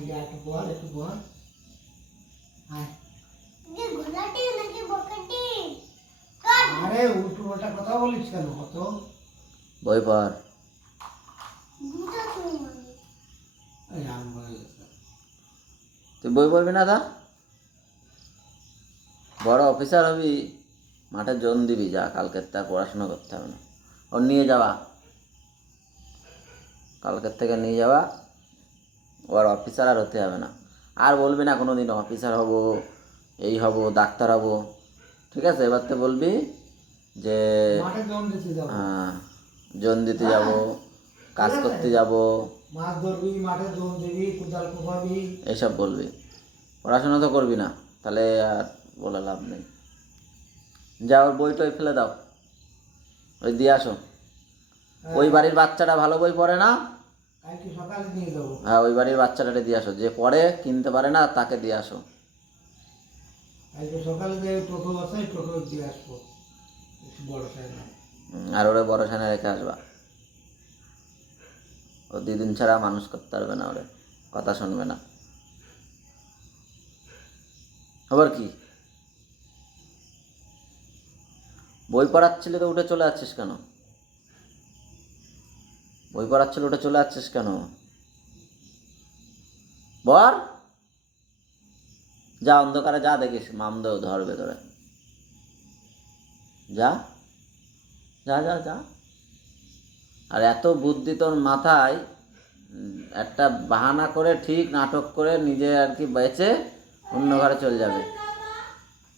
দিকে একটু বল একটু বল। আয় যে ঘোড়াটি নাকি বকাটি? কাট আরে উল্টো পাল্টা কথা বলিস কেন? কত? বই মানে হয়ে গেছে। তুই বই পড়বি না দা? বড় অফিসার হবি মাঠে জোন দিবি যা কালকের তা পড়াশোনা করতে হবে না। ওর নিয়ে যাওয়া। কালকের থেকে নিয়ে যাওয়া। ওর অফিসার আর হতে হবে না। আর বলবি না কোনো দিন অফিসার হব এই হব ডাক্তার হব। ঠিক আছে? এবার তো বলবি যে জোন দিতে যাব। কাজ করতে যাব। মাছ ধরবি মাঠে জম দিবি কোদাল কোপাবি এইসব বলবি। পড়াশোনা তো করবি না তাহলে আর বলে লাভ নেই। যা ওর বইটই ফেলে দাও। ওই দিয়ে আসো। ওই বাড়ির বাচ্চাটা ভালো বই পড়ে না? হ্যাঁ ওই বাড়ির বাচ্চাটাকে দিয়ে আসো। যে পড়ে কিনতে পারে না তাকে দিয়ে আসো। আর ওরে বড় সানে রেখে আসবা। ও দিদিন ছাড়া মানুষ করতে পারবে না ওরে কথা শুনবে না। আবার কি? বই পড়াচ্ছিলে তো উঠে চলে যাচ্ছিস কেন? বই পড়াচ্ছিল ওটা চলে আসছিস কেন? বল যা অন্ধকারে যা দেখিস মামদেও ধরবে তোরে যা। যা যা যা। আর এত বুদ্ধি তোর মাথায় একটা বাহানা করে ঠিক নাটক করে নিজে আর কি বেঁচে অন্য ঘরে চলে যাবে।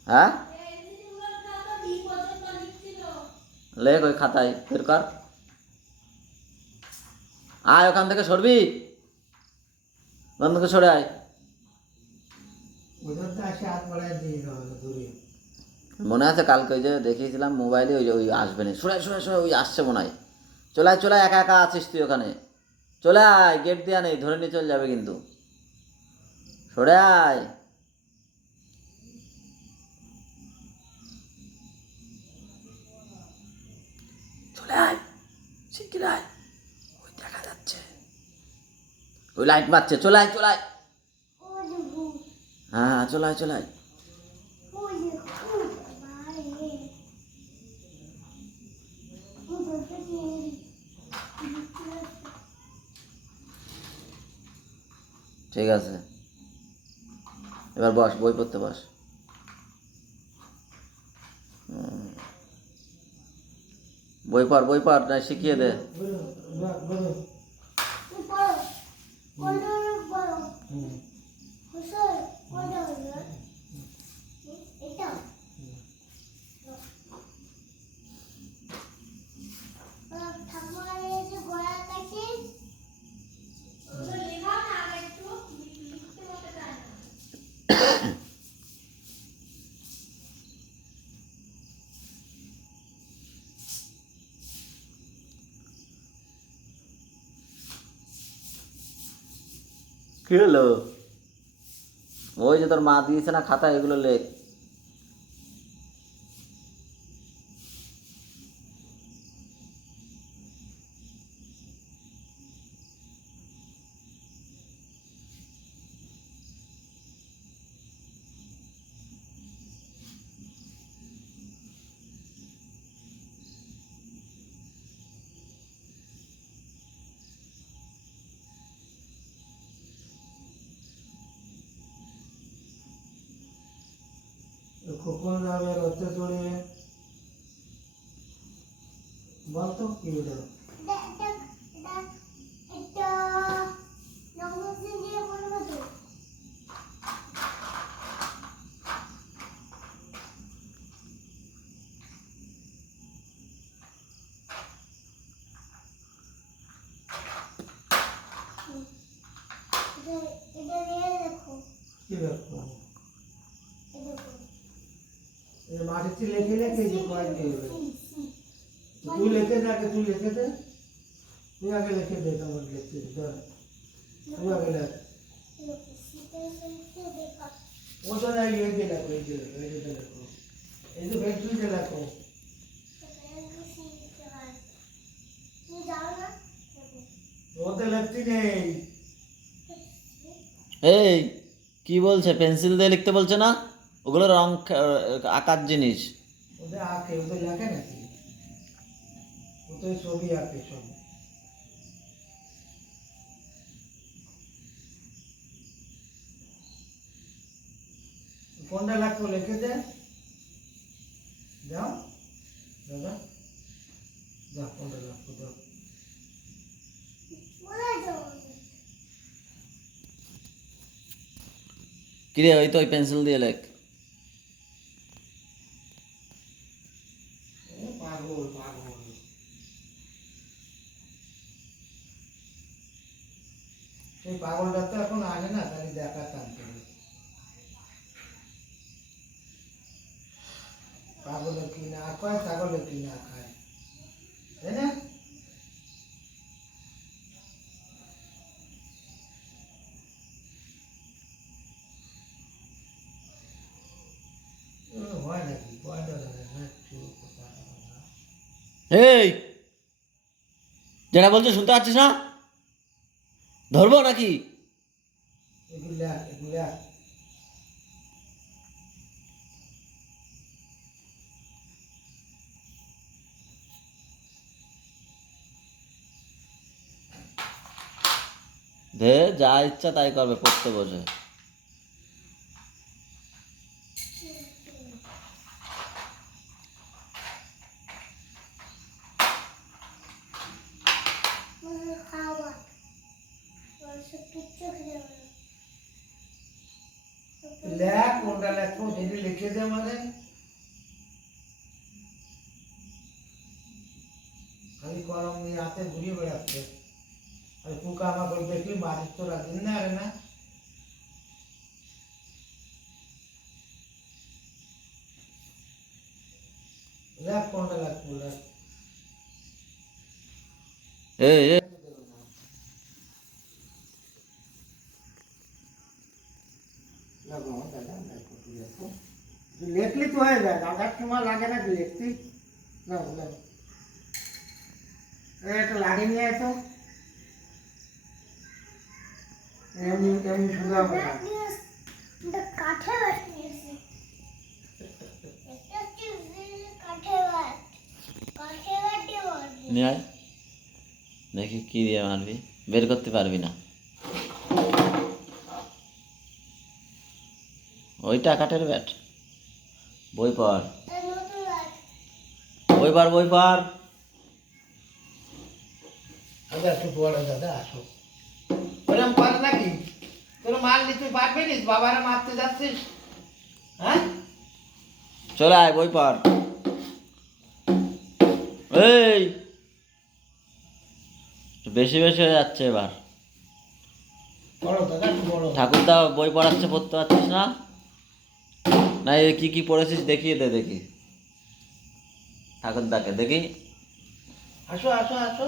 হ্যাঁ? লেখ ওই খাতায়, বের কর। আয় ওখান থেকে সরবি। ওখান থেকে সরে আয়। মনে আছে কালকে ওই যে দেখিয়েছিলাম মোবাইলে ওই যে ওই আসবে না। সরে সরে সরে ওই আসছে মনে হয়। চলে আয় চলে একা একা আছিস তুই ওখানে। চলে আয় গেট দেওয়া নেই ধরে নিয়ে চলে যাবে কিন্তু। সরে আয়। চলে আয় শিগগির আয় ওই দেখা যাচ্ছে ওই লাইট মারছে চলে আয় চলে আয় হ্যাঁ হ্যাঁ, চলে আয় চলে আয় ঠিক আছে এবার বস বই পড়তে বস হুম। বই পড় বই পড় না শিখিয়ে দে বেরো বা- বেরো তুই পড়ো কোনটা কি হলো? ওই যে তোর মা দিয়েছে না খাতা এগুলো লেখ। কখন যাবে রথে চড়ে বলতো কি হলো এটা এটা এটা এটা নম্বর দিয়ে বলব তো এটা এটা নিয়ে দেখো কি ব্যাপার এই দেখো এই মাটিতে লেখে লেখে যে কয়েক দিয়ে সি সি তুই লিখে দে আগে, তুই লিখে দে। তুই আগে লিখে দে তোমার লিখতে ধর। তুই আগে লেখ। ও তো নাই এই যে লেখো, এই যে লেখো, এই যে লেখো। এই যে লেখো। না ওতে লিখতে নেই। এই, কি বলছে? পেন্সিল দিয়ে লিখতে বলছে না? ওগুলো রং আঁকার জিনিস। ওদের আঁকে ওদের লেখে নাকি? ওদের ছবি আঁকে সব। কোনটা লাগতো লিখে দে। যাও। দাদা। যা কোনটা লাগতো দাও কিরে ওই তো ওই পেন্সিল দিয়ে লেখ ও পাগল সেই পাগলটা তো এখন আসে না তাহলে দেখাতাম। পাগলের কি না খায় ছাগলের এই যেটা বলছে শুনতে পাচ্ছিস না? ধরবো নাকি? দে যা ইচ্ছা তাই করবে পড়তে বসে বলে খাওয়া বলে সব কিচ্ছু খেতে পারে লেখ কোনটা লেখো যদি লিখে দে মানে খালি কলম নিয়ে হাতে ঘুরিয়ে বেড়াচ্ছে আর পোকা মাকড় দেখলি বাড়ির তো রাখবি না আরে না লেখ কোনটা লেখবো লেখ এই এই, তুই লেখলি তো হয়ে যায় দাদার সময় লাগে না লিখতে? না না। একটা লাগে নিয়ে আয় তো। এমনি এমনি শুধু হবে। না ব্যাট নিয়ে এস- একটা কাঠের ব্যাট নিয়ে এসেছি। একটা হচ্ছে বিল কাঠের ব্যাট। কাঠের ব্যাটে মারবে। নিয়ে আয়। দেখি কি দিয়ে মারবি বের করতে পারবি না। ওইটা কাঠের ব্যাট। বই ব্যাট। বই পার বই দাদা একটু বড় দাদা আসো। ওরম পার নাকি? তোর মাল নিতে পারবি নি? বাবারা মারতে যাচ্ছিস। হ্যাঁ? চলে আয় বই পড়। এই! বেশি বেশি হয়ে যাচ্ছে এবার। ঠাকুরদা বই পড়াচ্ছে পড়তে পারছিস না? না এ কী কী পড়েছিস? দেখিয়ে দে দেখি। ঠাকুরদাকে দেখি। আসো আসো আসো।